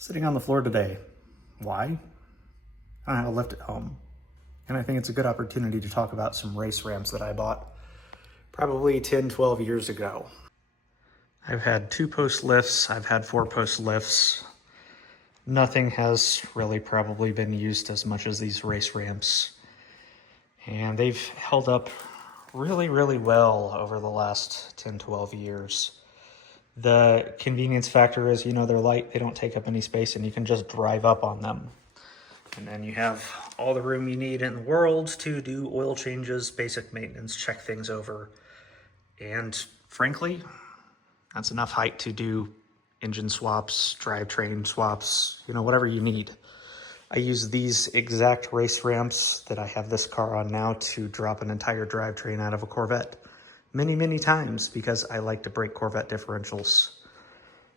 Sitting on the floor today. Why? I don't have a lift at home. And I think it's a good opportunity to talk about some race ramps that I bought probably 10, 12 years ago. I've had 2-post lifts, I've had 4-post lifts. Nothing has really probably been used as much as these race ramps. And they've held up really, really well over the last 10, 12 years. The convenience factor is, they're light, they don't take up any space, and you can just drive up on them. And then you have all the room you need in the world to do oil changes, basic maintenance, check things over. And frankly, that's enough height to do engine swaps, drivetrain swaps, whatever you need. I use these exact race ramps that I have this car on now to drop an entire drivetrain out of a Corvette many, many times because I like to break Corvette differentials.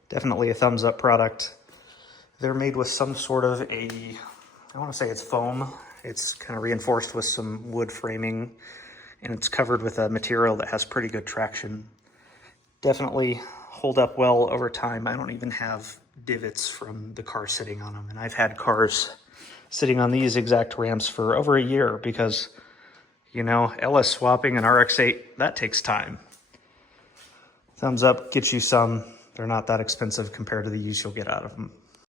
Definitely a thumbs up product. They're made with some sort of I want to say it's foam. It's kind of reinforced with some wood framing, and it's covered with a material that has pretty good traction. Definitely hold up well over time. I don't even have divots from the car sitting on them, and I've had cars sitting on these exact ramps for over a year because, LS swapping an RX-8, that takes time. Thumbs up, get you some. They're not that expensive compared to the use you'll get out of them.